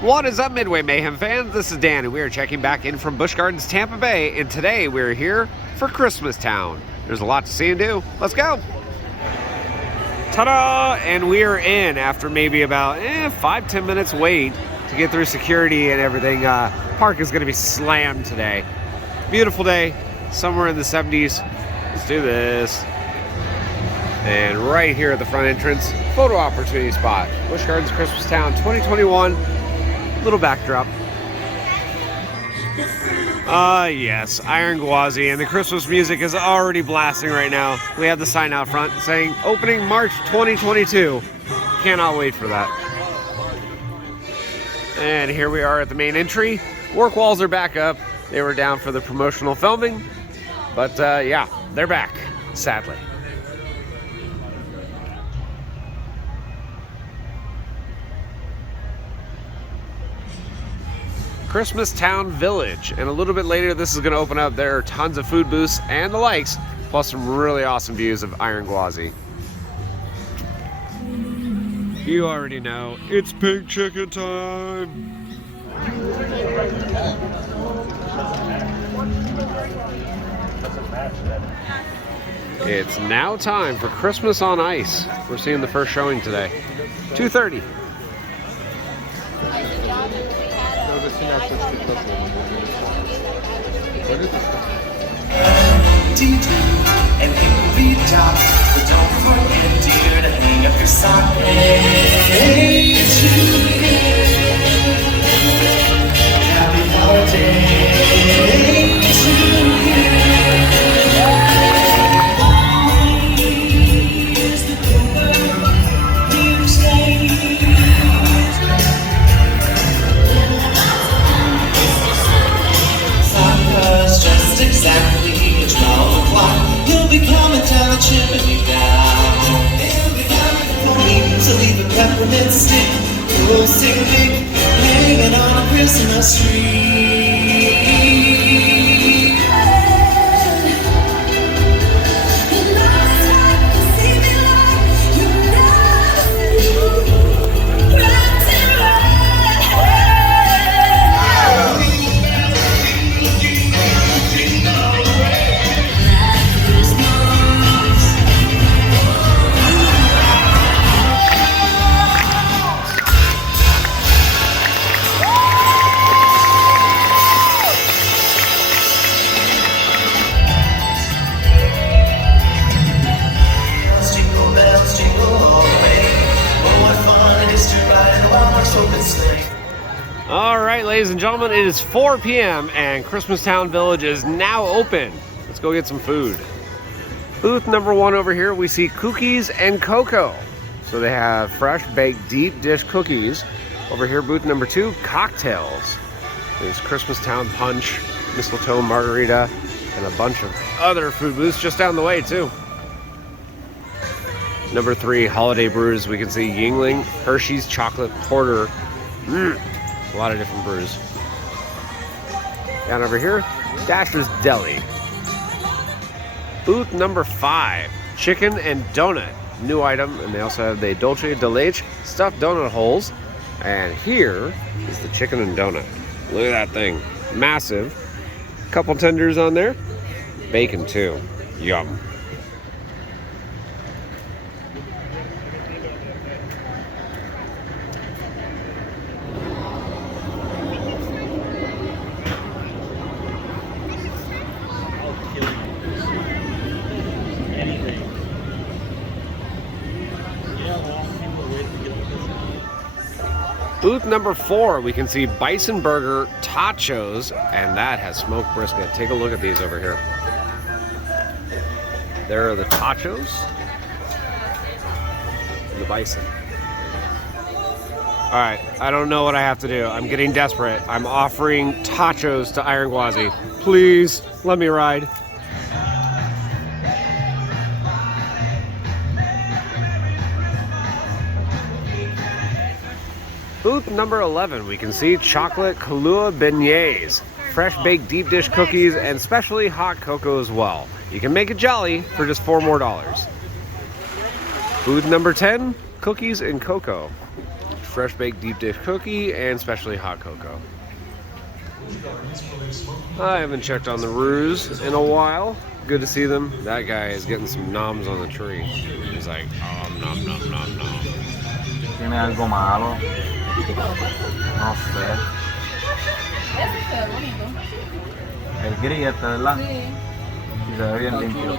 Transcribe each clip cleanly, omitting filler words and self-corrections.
What is up, Midway Mayhem fans? This is Dan, and we are checking back in from Busch Gardens Tampa Bay, and today we're here for Christmas Town. There's a lot to see and do. Let's go! Ta-da! And we are in after maybe about 5-10 minutes wait to get through security and everything. Park is going to be slammed today. Beautiful day, somewhere in the 70s. Let's do this. And right here at the front entrance, photo opportunity spot. Busch Gardens Christmas Town 2021. Little backdrop. Yes, Iron Gwazi, and the Christmas music is already blasting right now. We have the sign out front saying opening March 2022. Cannot wait for that. And here we are at the main entry. Work walls are back up. They were down for the promotional filming, but yeah, they're back, sadly. Christmas Town Village, and a little bit later this is going to open up. There are tons of food booths and the likes, plus some really awesome views of Iron Gwazi. You already know, it's pig chicken time! It's now time for Christmas on Ice. We're seeing the first showing today, 2:30. And it will be top, but don't forget, dear, to hang up your sock. Hey, happy holiday to you. Here's the paper, you say. Santa's just exactly 12 o'clock. He'll be coming down the chimney now. He'll be coming for me to leave a peppermint stick, roasting pig, hanging on a Christmas tree. All right, ladies and gentlemen, it is 4 p.m. and Christmas Town Village is now open. Let's go get some food. Booth number 1 over here, we see cookies and cocoa. So they have fresh baked deep dish cookies. Over here, booth number 2, cocktails. There's Christmas Town punch, mistletoe margarita, and a bunch of other food booths just down the way too. Number 3, holiday brews. We can see Yingling, Hershey's chocolate porter. A lot of different brews. Down over here, Dasher's Deli. Booth number 5, chicken and donut. New item, and they also have the Dolce de Leche stuffed donut holes. And here is the chicken and donut. Look at that thing. Massive. Couple tenders on there. Bacon too. Yum. Booth number 4, we can see bison burger tachos, and that has smoked brisket. Take a look at these over here. There are the tachos and the bison. All right, I don't know what I have to do. I'm getting desperate. I'm offering tachos to Iron Gwazi. Please, let me ride. Booth number 11, we can see chocolate Kahlua beignets, fresh baked deep dish cookies, and specially hot cocoa as well. You can make it jolly for just $4 more. Booth number 10, cookies and cocoa. fresh baked deep dish cookie and specialty hot cocoa. I haven't checked on the roos in a while. Good to see them. That guy is getting some noms on the tree. He's like, nom, nom, nom, nom. ¿Tiene algo malo? No sé. El grillete, ¿verdad? Sí, se ve bien limpio.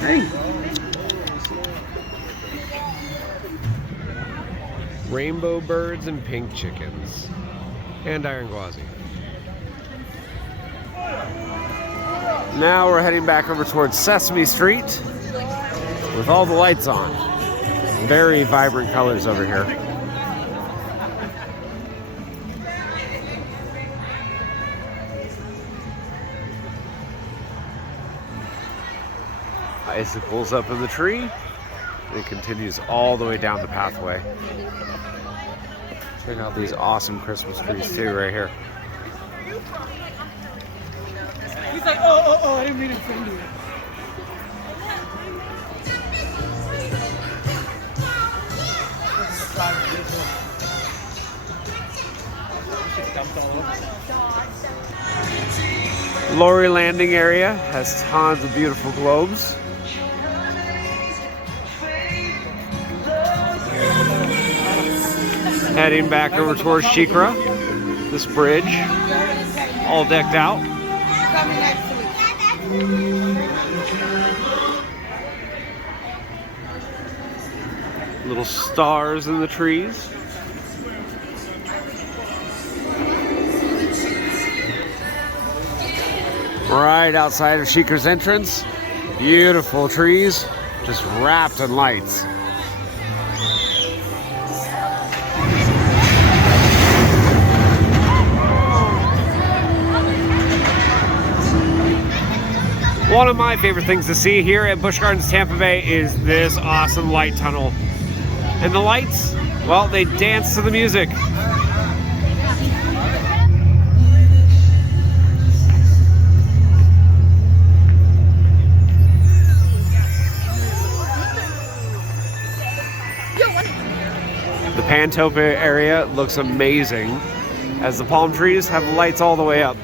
Hey. Rainbow birds and pink chickens. And iron gwazi. Now we're heading back over towards Sesame Street with all the lights on. Very vibrant colors over here. Icicles up in the tree. It continues all the way down the pathway. Check out these awesome Christmas trees too right here. He's like, oh, I didn't mean to offend you. Lorry Landing area has tons of beautiful globes. Heading back over towards Shikra, this bridge, all decked out. Little stars in the trees. Right outside of Shikra's entrance, beautiful trees, just wrapped in lights. One of my favorite things to see here at Busch Gardens Tampa Bay is this awesome light tunnel. And the lights, well, they dance to the music. The Pantopa area looks amazing as the palm trees have lights all the way up.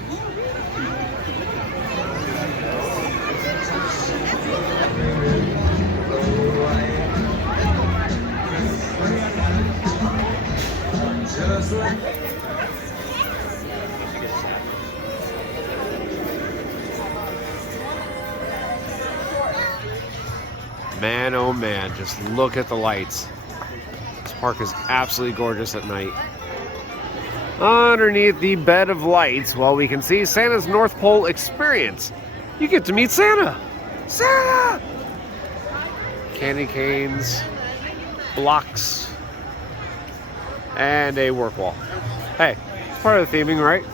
Man, oh man, just look at the lights. This park is absolutely gorgeous at night. Underneath the bed of lights, well, we can see Santa's North Pole Experience. You get to meet Santa. Santa! Candy canes, blocks, and a work wall. Hey, it's part of the theming, right?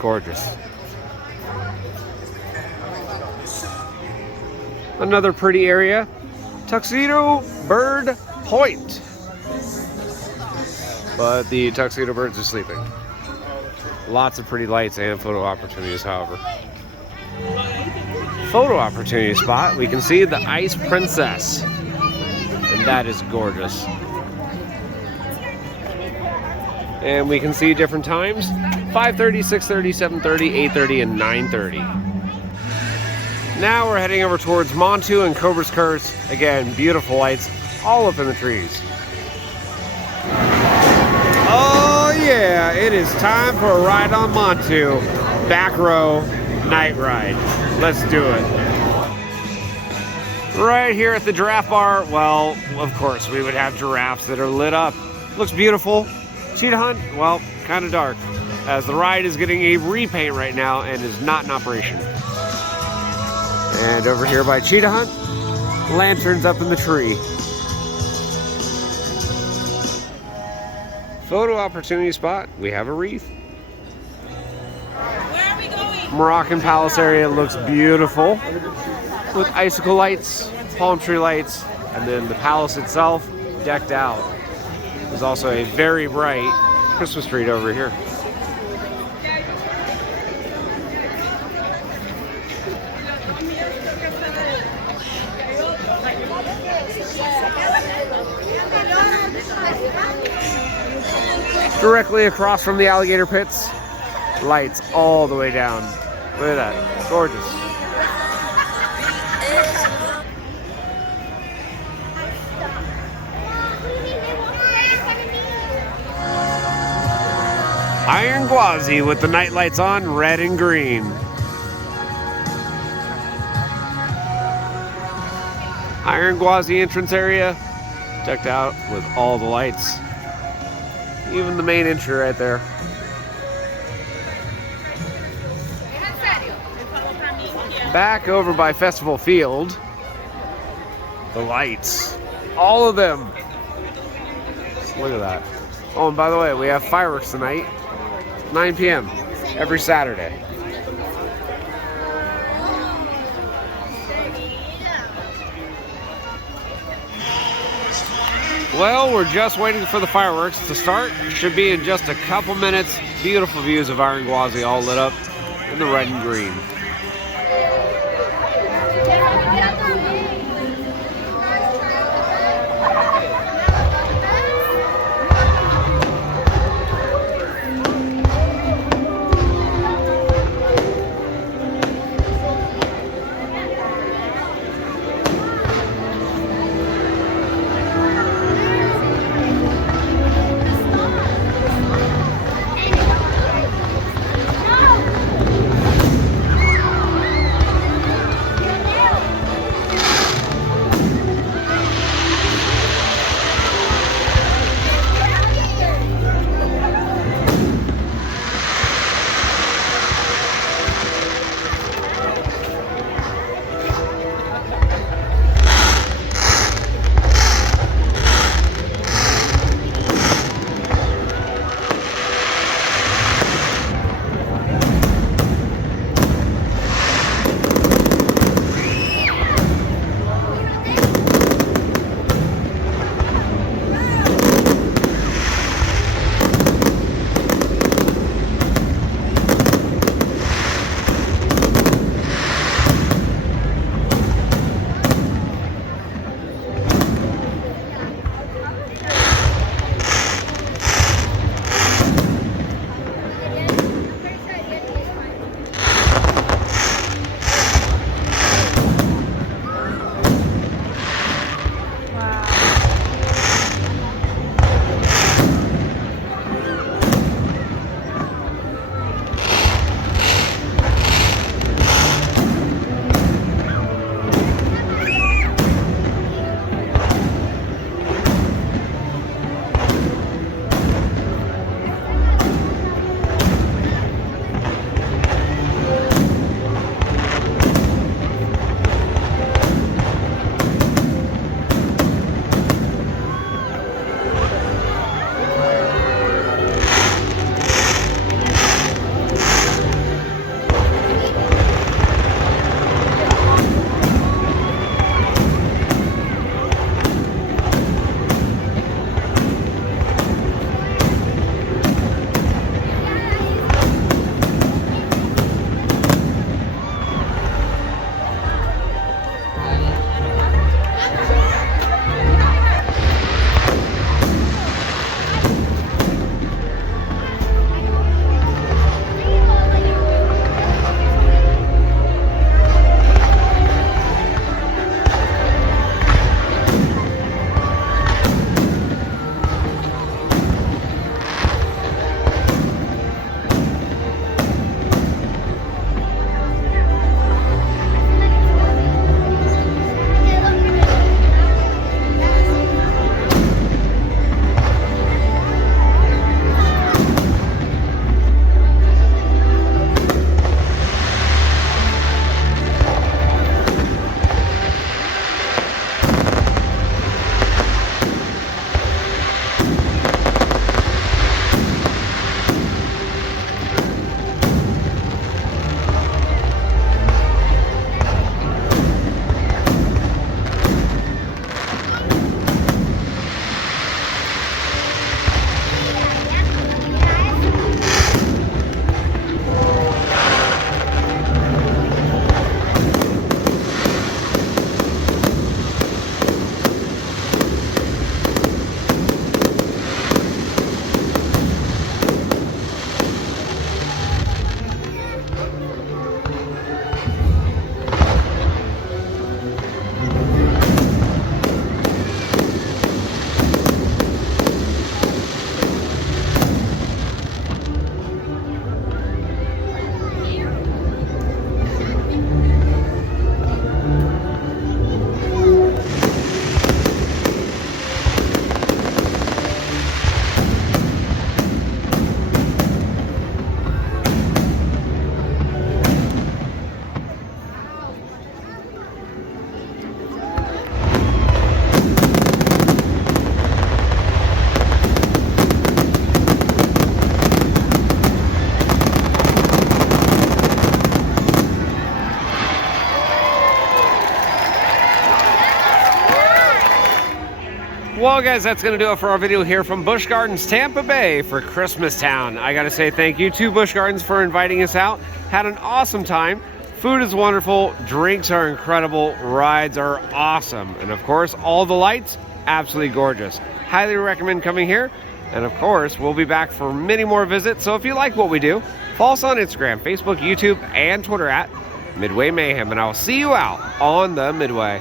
Gorgeous. Another pretty area, Tuxedo Bird Point. But the tuxedo birds are sleeping. Lots of pretty lights and photo opportunities, however. Photo opportunity spot, we can see the Ice Princess. And that is gorgeous. And we can see different times, 5:30, 6:30, 7:30, 8:30, and 9:30. Now we're heading over towards Montu and Cobra's Curse. Again, beautiful lights all up in the trees. Oh yeah, it is time for a ride on Montu. Back row, night ride. Let's do it. Right here at the giraffe bar, well, of course, we would have giraffes that are lit up. Looks beautiful. Cheetah hunt, well, kind of dark, as the ride is getting a repaint right now and is not in operation. And over here by Cheetah Hunt, lanterns up in the tree. Photo opportunity spot, we have a wreath. Where are we going? Moroccan Palace area looks beautiful with icicle lights, palm tree lights, and then the palace itself decked out. There's also a very bright Christmas tree over here. Directly across from the alligator pits, lights all the way down. Look at that, gorgeous. Iron Gwazi with the night lights on, red and green. Iron Gwazi entrance area, decked out with all the lights. Even the main entry right there. Back over by Festival Field, the lights, all of them. Look at that. Oh, and by the way, we have fireworks tonight, 9 p.m. every Saturday. Well, we're just waiting for the fireworks to start. Should be in just a couple minutes. Beautiful views of Iron Gwazi all lit up in the red and green. Well, guys, that's going to do it for our video here from Busch Gardens Tampa Bay for Christmas Town. I got to say thank you to Busch Gardens for inviting us out. Had an awesome time. Food is wonderful, drinks are incredible, rides are awesome, and of course, all the lights, absolutely gorgeous. Highly recommend coming here, and of course, we'll be back for many more visits, so if you like what we do, follow us on Instagram, Facebook, YouTube, and Twitter at Midway Mayhem, and I will see you out on the Midway.